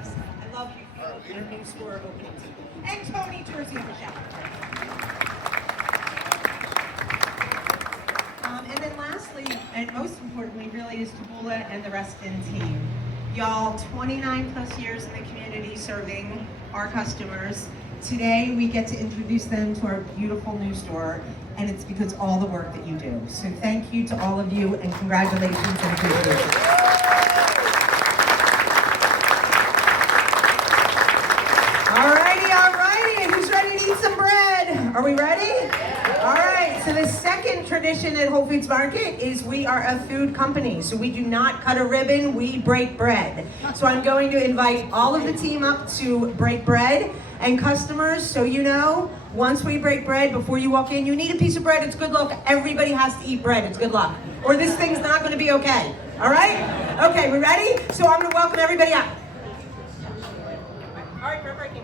I love you. Your new store opens. And Tony, Jersey, Michelle. And then lastly, and most importantly, really, is Taboola and the Reston team. Y'all, 29 plus years in the community serving our customers. Today, we get to introduce them to our beautiful new store, and it's because all the work that you do. So thank you to all of you, and congratulations and appreciation. Alrighty, who's ready to eat some bread? Are we ready? All right, so the second tradition at Whole Foods Market is we are a food company, so we do not cut a ribbon, we break bread. So I'm going to invite all of the team up to break bread, and customers, so you know, once we break bread, before you walk in, you need a piece of bread, it's good luck. Everybody has to eat bread, it's good luck. Or this thing's not gonna be okay, all right? Okay, we ready? So I'm gonna welcome everybody up. All right, we're breaking.